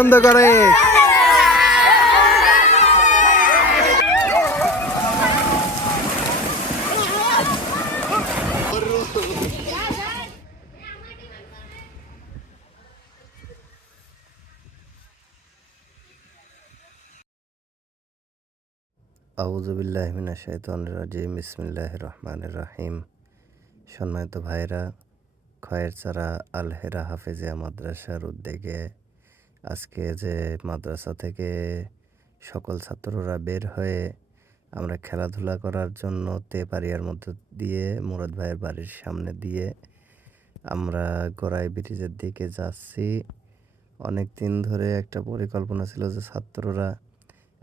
আনন্দ করে। আউযু বিল্লাহি মিনাশ শাইতানির রাজিম। বিসমিল্লাহির রহমানির রহিম। সম্মানিত ভাইরা, খয়েরচারা আল হেরা হাফেজিয়া মাদ্রাসার উদ্যোগে আজকে যে মাদ্রাসা থেকে সকল ছাত্ররা বের হয়ে আমরা খেলাধুলা করার জন্য তেপারিয়ার মধ্য দিয়ে মুরাদ ভাইয়ের বাড়ির সামনে দিয়ে আমরা গড়াই ব্রিজের দিকে যাচ্ছি। অনেক দিন ধরে একটা পরিকল্পনা ছিল যে ছাত্ররা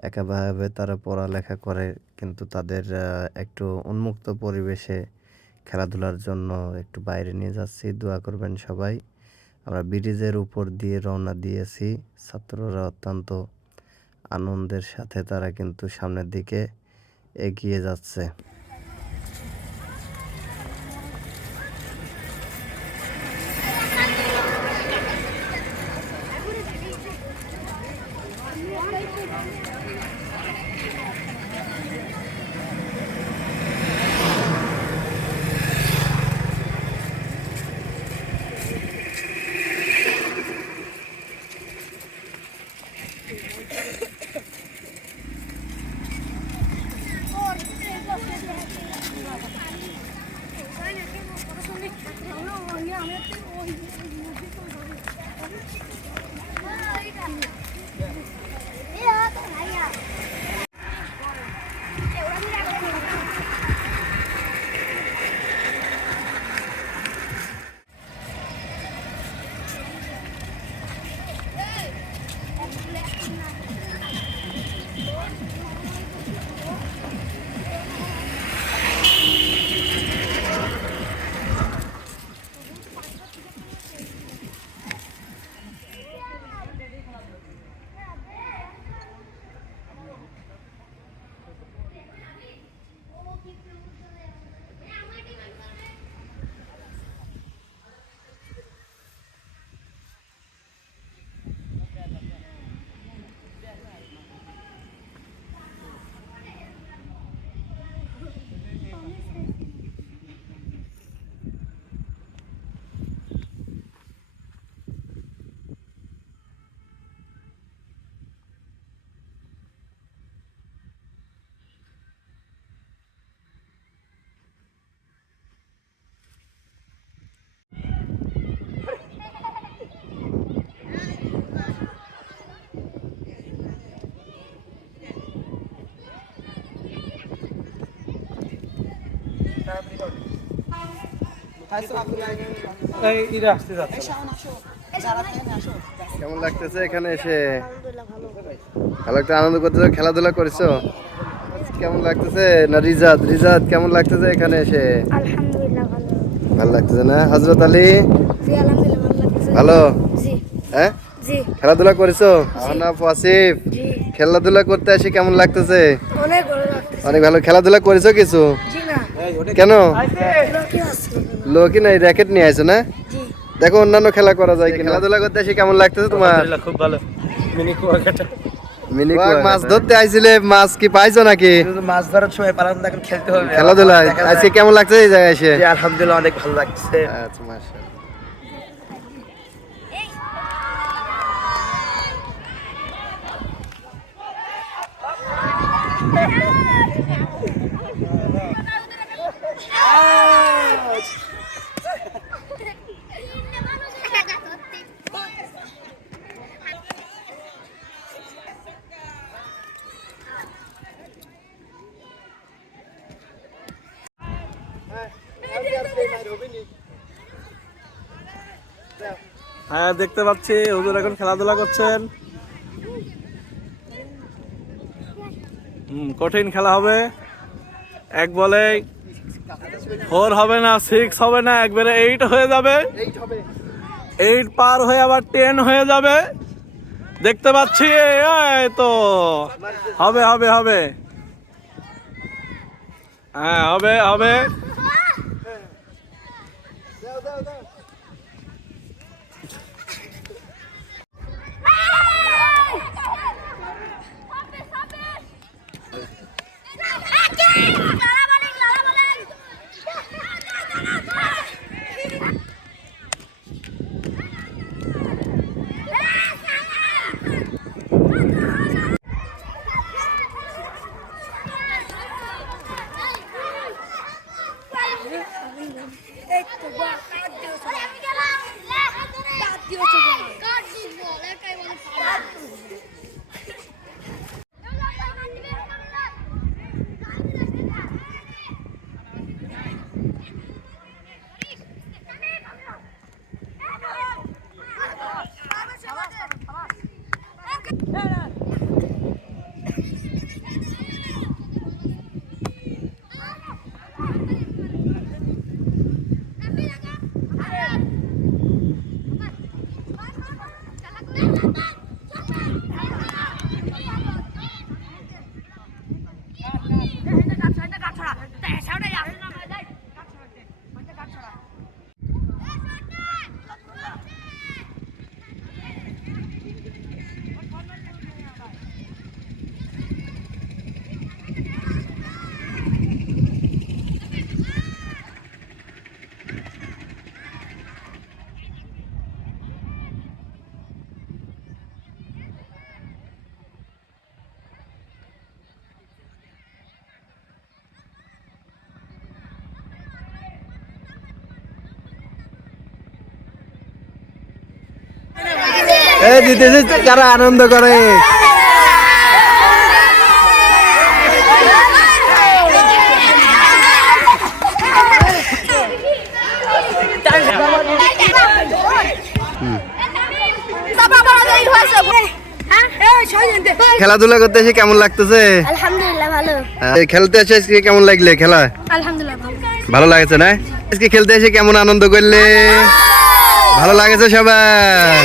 একাভাবে তারা পড়ালেখা করে, কিন্তু তাদের একটু উন্মুক্ত পরিবেশে খেলাধুলার জন্য একটু বাইরে নিয়ে যাচ্ছি। দোয়া করবেন সবাই। আমরা ব্রিজের উপর দিয়ে রওনা দিয়েছি। ছাত্ররা অত্যন্ত আনন্দের সাথে তারা কিন্তু সামনের দিকে এগিয়ে যাচ্ছে। কেমন লাগতেছে এখানে এসে? ভালো লাগতে আনন্দ করতেছো, খেলাধুলা করেছো? কেমন লাগতেছে? না রিজাদ রিজাদ কেমন লাগতেছে এখানে এসে? আলহামদুলিল্লাহ ভালো লাগতেছে না? হযরত আলী জি আলহামদুলিল্লাহ ভালো লাগতেছে। ভালো? জি হ্যাঁ, জি খেলাধুলা করেছো? আমার নাম আসিফ। জি খেলাধুলা করতে এসে কেমন লাগতেছে? অনেক ভালো লাগতেছে। অনেক ভালো। খেলাধুলা করেছো কিছু? জি না কেন? লোকই আসছিল না। লোকই নাই, র্যাকেট নিয়ে আসো না? জি দেখো অন্যান্য খেলা করা যায় কিনা। খেলাধুলা করতে এসে কেমন লাগতেছে তোমার? খুব ভালো। মিনি কুয়াকাটা মিনি মাছ ধরতে আইছিলে, মাছ কি পাইছো নাকি? মাছ ধরার সময় পালান এখন খেলতে হবে। খেলাধুলা আজকে কেমন লাগছে এই জায়গায় এসে? আলহামদুলিল্লাহ অনেক ভালো লাগছে। আচ্ছা মাশাআল্লাহ। হ্যাঁ দেখতে পাচ্ছি হুজুর এখন খেলাধুলা করছেন। কঠিন খেলা হবে। এক বলে 4 হবে না, 6 হবে না, একবারে 8 হয়ে যাবে। 8 পার হয়ে আবার 10 হয়ে যাবে। দেখতে পাচ্ছি এই তো হবে হবে হবে। হ্যাঁ হবে হবে। জিতেছে কারা আনন্দ করে। খেলাধুলা করতে এসে কেমন লাগতেছে? আলহামদুলিল্লাহ ভালো। খেলতে এসে আজকে কেমন লাগলে খেলা? আলহামদুলিল্লাহ ভালো। ভালো লাগছে না? আজকে খেলতে এসে কেমন আনন্দ করলে? ভালো লাগছে সবাই?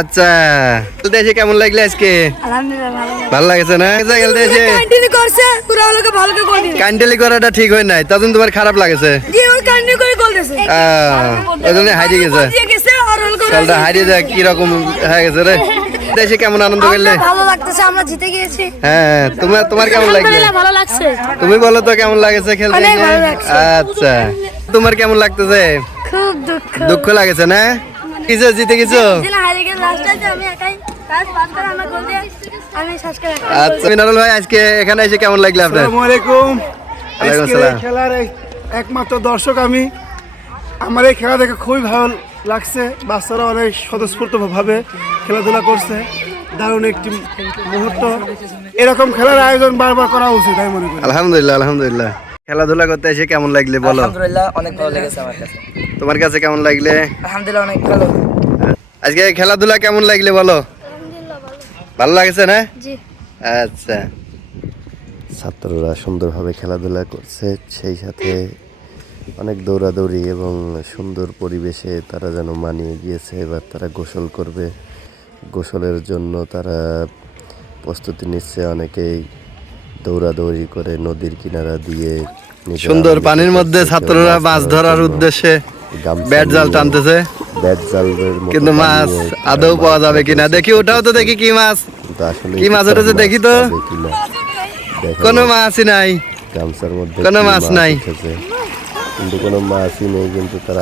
আচ্ছা, খেলতে এসে কেমন লাগলে আজকে? আলহামদুলিল্লাহ ভালো। ভালো লাগছে না? খেলতে এসে কান্টিনিউ করছে পুরো লোকে ভালো করে গোল দিছে। কান্ডেলি করাটা ঠিক হয় নাই, তার জন্য তোমার খারাপ লাগছে। জি ওর কান্টিনিউ করে গোল দিছে। ওই জন্য হারিয়ে গেছে। দিয়ে গেছে আর ওর গোল। খেলাটা হারিয়ে যায় কি রকম হয়ে গেছে রে। দেশে কেমন আনন্দ করলে? ভালো লাগতেছে, আমরা জিতে গিয়েছি। হ্যাঁ, তোমার কেমন লাগছে? আলহামদুলিল্লাহ ভালো লাগছে। তুমি বলো তো কেমন লাগছে খেলতে? অনেক ভালো লাগছে। আচ্ছা, তোমার কেমন লাগতেছে? খুব দুঃখ। দুঃখ লাগছে না? কিছু জিতে গেছো? জিলা হারিয়ে গেল লাস্টে আমি একাই কাজ পাস করে আমরা গোল দিয়ে আমি শেষ করে রাখলাম। আচ্ছা, মিনারুল ভাই আজকে এখানে এসে কেমন লাগলো আপনার? আসসালামু আলাইকুম। ওয়ালাইকুম আজকের এই আসসালাম। খেলার একমাত্র দর্শক আমি। আমার এই খেলা দেখে খুবই ভালো লাগছে। বাচ্চারা অনেক স্বতঃস্ফূর্তভাবে খেলাধুলা করছে। দারুণ একটি মুহূর্ত। এরকম খেলার আয়োজন বারবার করা উচিত আমি মনে করি। আলহামদুলিল্লাহ, আলহামদুলিল্লাহ। খেলাধুলা করতে এসে কেমন লাগলে বলো? আলহামদুলিল্লাহ অনেক ভালো লেগেছে আমার কাছে। তোমার কাছে কেমন লাগলে? আলহামদুলিল্লাহ অনেক ভালো। আজকে খেলাধুলা কেমন লাগলে বলো? আলহামদুলিল্লাহ ভালো। ভালো লাগছে না? জি। আচ্ছা, ছাত্ররা সুন্দরভাবে খেলাধুলা করছে, সেই সাথে অনেক দৌড়াদৌড়ি এবং সুন্দর পরিবেশে তারা যেন মানিয়ে গিয়েছে। এবার তারা গোসল করবে, গোসলের জন্য তারা প্রস্তুতি নিচ্ছে। অনেকেই দৌড়াদৌড়ি করে নদীর কিনারা দিয়ে সুন্দর পানির মধ্যে ছাত্ররা মাছ ধরার উদ্দেশ্যে ব্যাট জাল টানতেছে। ব্যাট জালের কিন্তু মাছ আদৌ পাওয়া যাবে কিনা দেখি, ওটাও তো দেখি কি মাছ, কি মাছ ওটা দেখি তো, কোনো মাছই নাই, গামছার মধ্যে কোনো মাছ নাই, কিন্তু কোনো মাছই নেই। কিন্তু তারা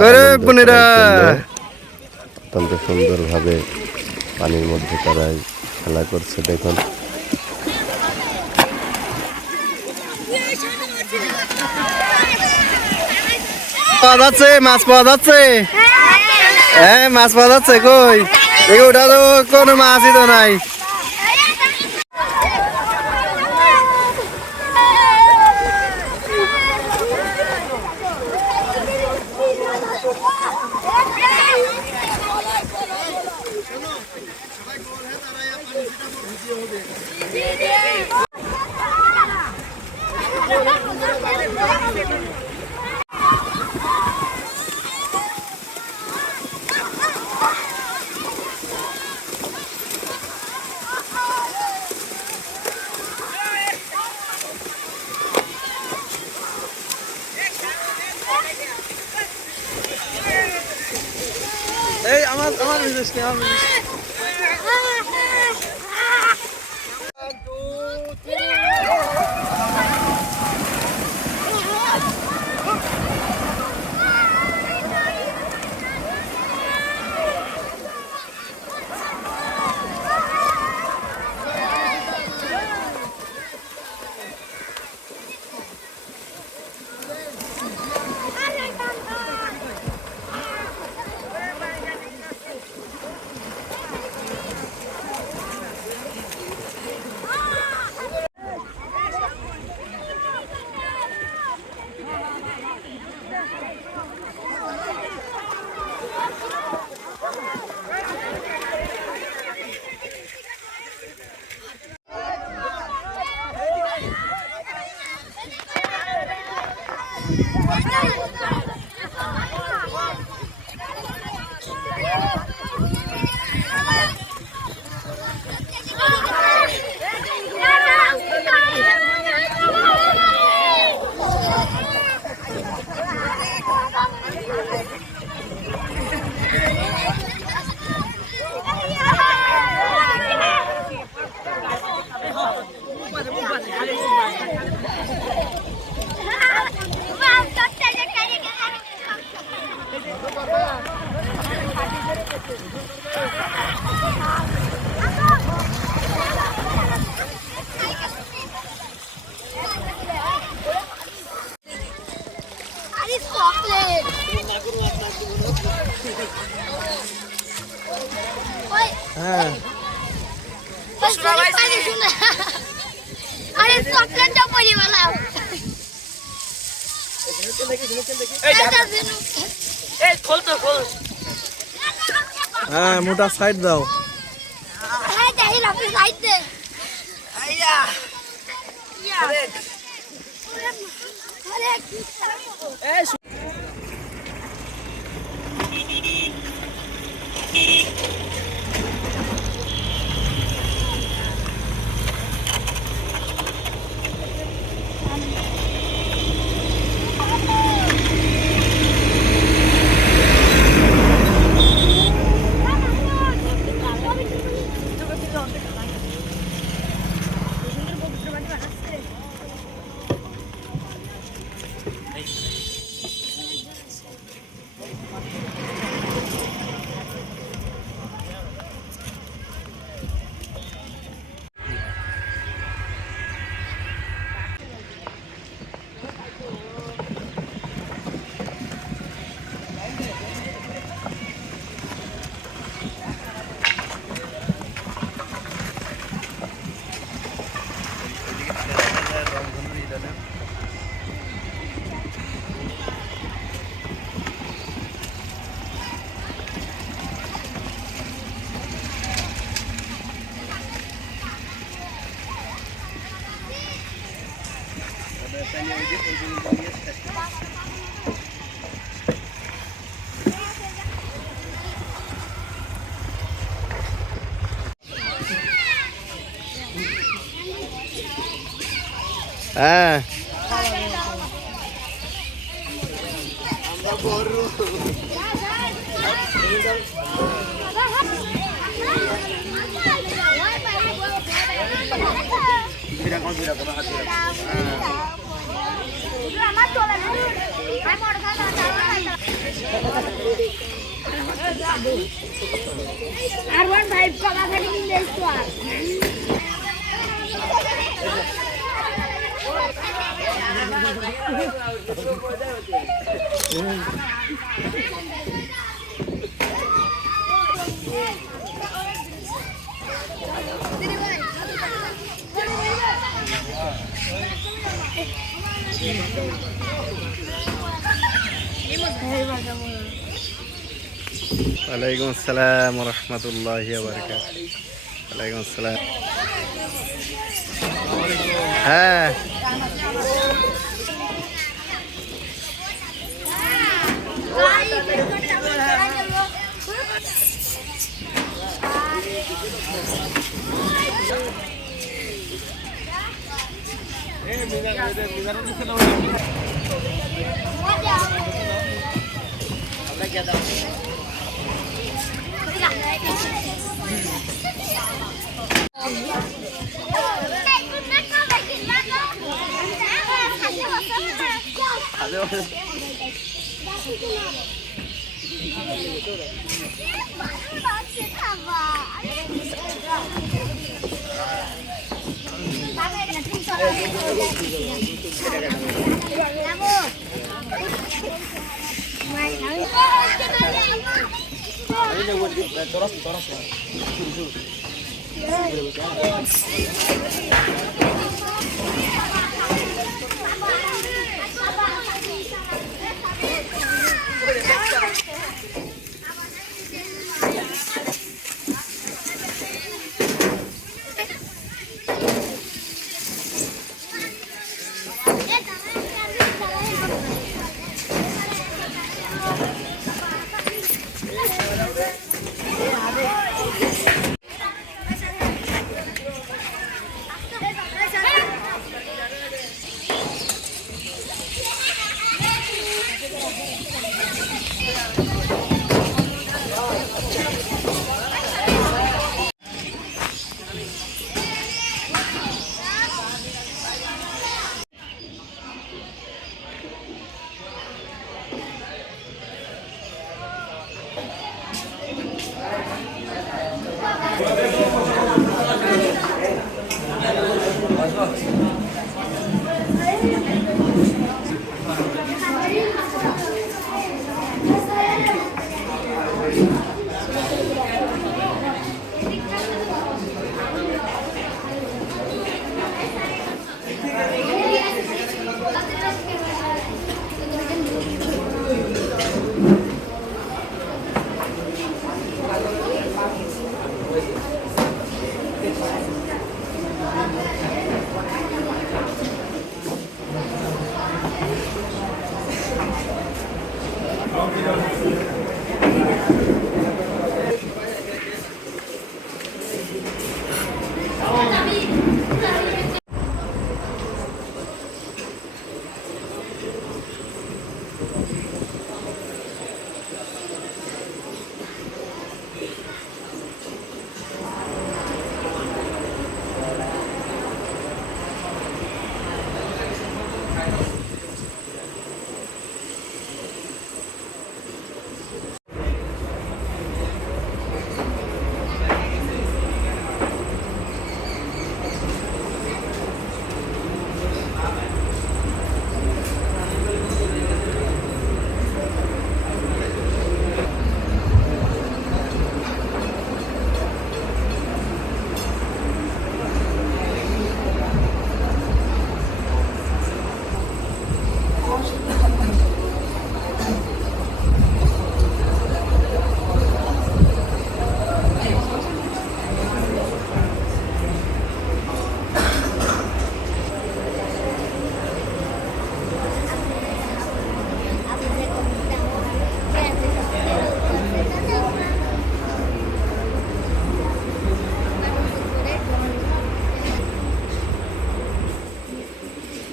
অত্যন্ত সুন্দরভাবে পানির মধ্যে তারা খেলা করছে। দেখুন পাওয়া যাচ্ছে, মাছ পাওয়া যাচ্ছে। হ্যাঁ, মাছ পাওয়া যাচ্ছে। কই দেখি, ওটা তো কোনো মাছই তো নাই। এই আমার বিশেষ কি আমার আরে চকলেটটা পরে বানাও এই খোল তো খোল। হ্যাঁ মোটা সাইড দাও। হ্যাঁ যাই রাখি সাইড দে আইয়া আরে এই হ্যাঁ আর 15 কলা খালি কিনলেই তো আর ওয়ালাইকুম আসসালাম ওয়া রাহমাতুল্লাহি ওয়া বারাকাতুহু। ওয়ালাইকুম আসসালাম। হ্যাঁ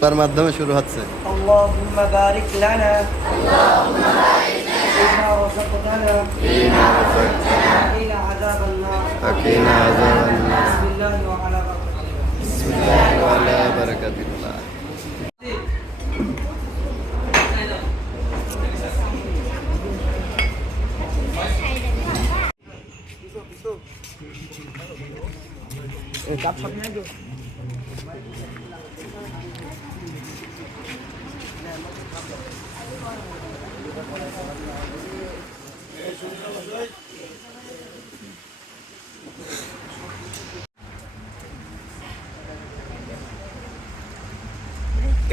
তার মাধ্যমে শুরু হচ্ছে। اللهم بارك لنا فيما رزقتنا وقنا عذاب النار وقنا عذاب النار. بسم الله وعلى بركة الله. بسم الله وعلى بركة الله.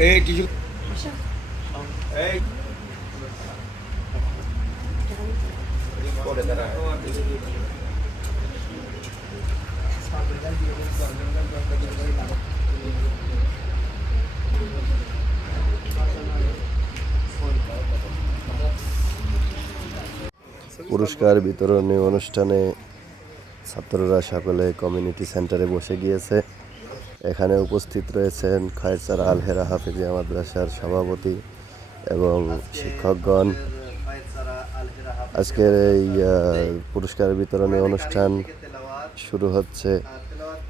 এই টিস্যু এই পরে দাঁড়া পুরস্কার বিতরণী অনুষ্ঠানে ছাত্ররা সকলে কমিউনিটি সেন্টারে বসে গিয়েছে। এখানে উপস্থিত রয়েছেন খায়রছড়া আল হেরা হাফেজিয়া মাদ্রাসার সভাপতি এবং শিক্ষকগণ। আজকের এই পুরস্কার বিতরণী অনুষ্ঠান শুরু হচ্ছে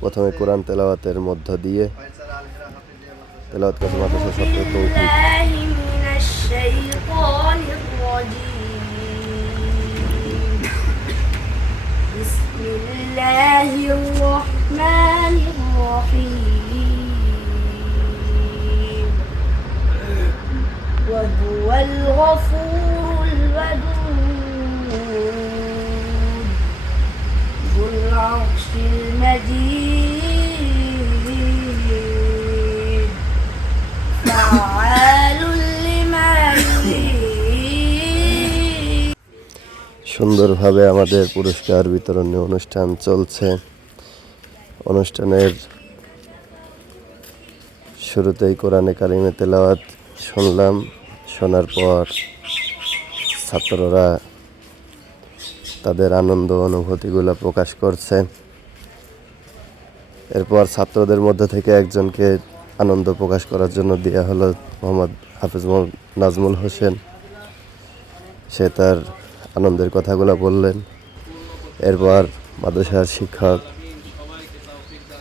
প্রথমে কোরআন তেলাওয়াতের মধ্য দিয়ে। তেলাওয়াত করতে মাদ্রাসা ছাত্র তৌফিক। بسم الله الرحمن الرحيم وهو الغفور الودود ذو العرش المجيد فعال لما يريد. সুন্দরভাবে আমাদের পুরস্কার বিতরণী অনুষ্ঠান চলছে। অনুষ্ঠানের শুরুতেই কোরআনে কারিমে তেলাওয়াত শুনলাম। শোনার পর ছাত্ররা তাদের আনন্দ অনুভূতিগুলো প্রকাশ করছে। এরপর ছাত্রদের মধ্যে থেকে একজনকে আনন্দ প্রকাশ করার জন্য দেওয়া হলো মোহাম্মদ হাফিজ নাজমুল হোসেন। সে তার আনন্দের কথাগুলো বললেন। এরপর মাদ্রাসার শিক্ষক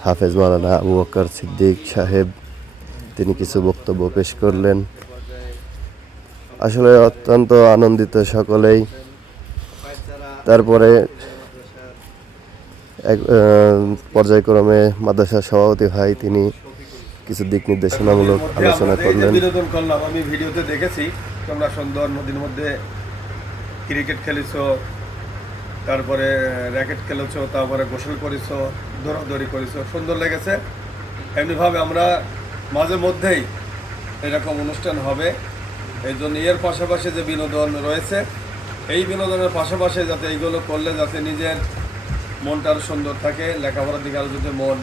হাফেজ মাওলানা আবু বকর সিদ্দিক সাহেব তিনি কিছু বক্তব্য পেশ করলেন। আসলে অত্যন্ত আনন্দিত সকলেই। তারপরে এক পর্যায়ক্রমে মাদ্রাসার সভাপতি ভাই তিনি কিছু দিক নির্দেশনামূলক আলোচনা করলেন। বিনোদন করলাম, আমি ভিডিওতে দেখেছি তোমরা সুন্দর নদীর মধ্যে ক্রিকেট খেলেছো, তারপরে র্যাকেট খেলেছো, তারপরে গোসল করেছো, দৌড়াদৌড়ি করেছো, সুন্দর লেগেছে। এমনিভাবে আমরা মাঝে মধ্যেই এরকম অনুষ্ঠান হবে। এই জন্য এর পাশাপাশি যে বিনোদন রয়েছে, এই বিনোদনের পাশাপাশি যাতে এইগুলো করলে যাতে নিজের মনটা আরও সুন্দর থাকে, লেখাপড়ার দিকে আরও যাতে মন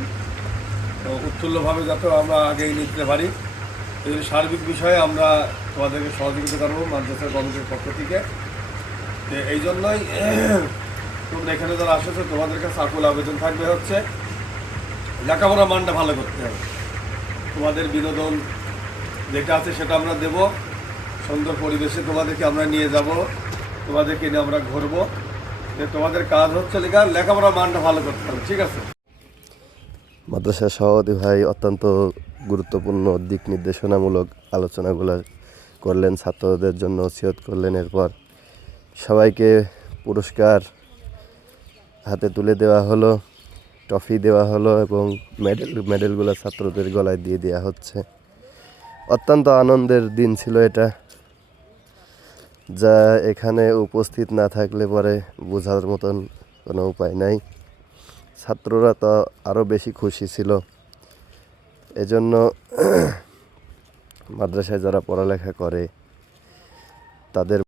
উৎফুল্লভাবে যাতে আমরা আগে নিতে পারি, এই সার্বিক বিষয়ে আমরা তোমাদেরকে সহযোগিতা করবো মাদ্রাসা কমিটির পক্ষ থেকে। তো এই জন্যই তোমরা এখানে যারা আসছো তোমাদের কাছে আকুল আবেদন থাকবে হচ্ছে লেখাপড়ার মানটা ভালো করতে হবে। তোমাদের বিনোদন যেটা আছে সেটা আমরা দেব, সুন্দর পরিবেশে তোমাদেরকে আমরা নিয়ে যাব, তোমাদেরকে নিয়ে আমরা ঘুরবো। তোমাদের কাজ হচ্ছে লেখাপড়ার মানটা ভালো করতে হবে, ঠিক আছে? মাদ্রাসার সভাপতি ভাই অত্যন্ত গুরুত্বপূর্ণ দিক নির্দেশনামূলক আলোচনাগুলো করলেন, ছাত্রদের জন্য নসিহত করলেন। এরপর সবাইকে পুরস্কার হাতে তুলে দেওয়া হলো, ট্রফি দেওয়া হলো এবং মেডেলগুলো ছাত্রদের গলায় দিয়ে দেওয়া হচ্ছে। অত্যন্ত আনন্দের দিন ছিল এটা, যা এখানে উপস্থিত না থাকলে পরে বোঝার মতন কোনো উপায় নাই। ছাত্ররা তো আরও বেশি খুশি ছিল। এজন্য মাদ্রাসায় যারা পড়ালেখা করে তাদের